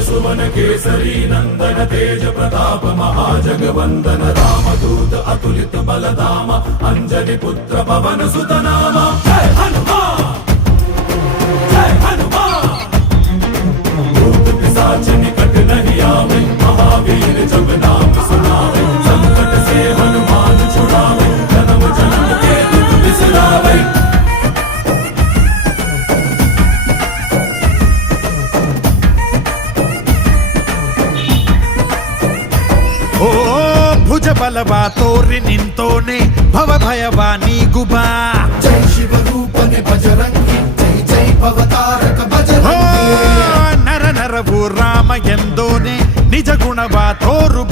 सुवन केसरी नंदन तेज प्रताप महाजगवंदन रामदूत अतुलित बलधाम अंजनी पुत्र पवन सुत नाम जय हनुमान जय हनुमान। भूत पिशाच निकट नहीं आवे महावीर जब नाम सुनावे संकट से हनुमान छुड़ावे जन्म जन्म के दुख बिसरावे। ಓ ಭುಜ ಬಲವ ತೋರಿ ನಿಂತೋನೆ ಭವ ಭಯವ ನೀಗುಬಾ जय शिव रूपने बजरंगी जय जय भवतारक ಓ बजरंगी। ನರ ನರವು ರಾಮ ಎಂದೋನೆ ನಿಜ ಗುಣವ ತೋರು